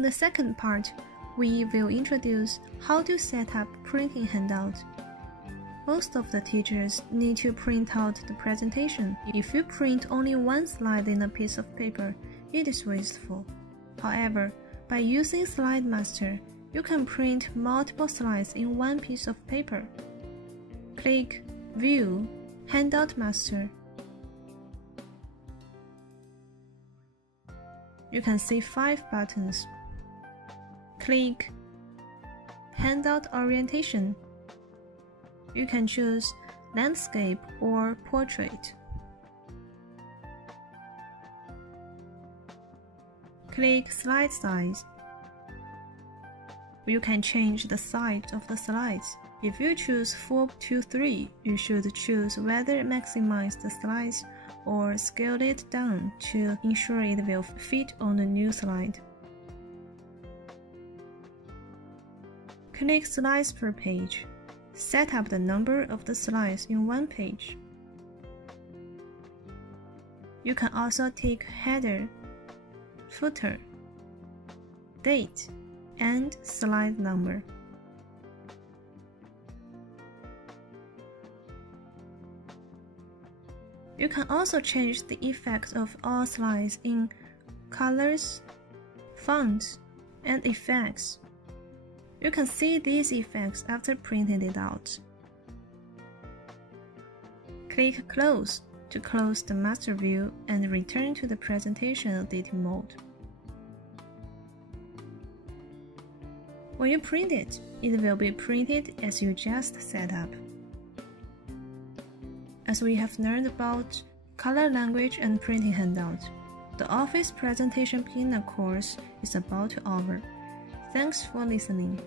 On the second part, we will introduce how to set up printing handout. Most of the teachers need to print out the presentation. If you print only one slide in a piece of paper, it is wasteful. However, by using Slide Master, you can print multiple slides in one piece of paper. Click View, Handout Master. You can see 5 buttons. Click Handout Orientation. You can choose Landscape or Portrait. Click Slide Size. You can change the size of the slides. If you choose 4:3, you should choose whether maximize the slides or scale it down to ensure it will fit on the new slide. Click Slides per page. Set up the number of the slides in one page. You can also take header, footer, date, and slide number. You can also change the effects of all slides in colors, fonts, and effects. You can see these effects after printing it out. Click Close to close the master view and return to the presentation editing mode. When you print it, it will be printed as you just set up. As we have learned about color language and printing handout, the Office Presentation Beginner course is about to over. Thanks for listening.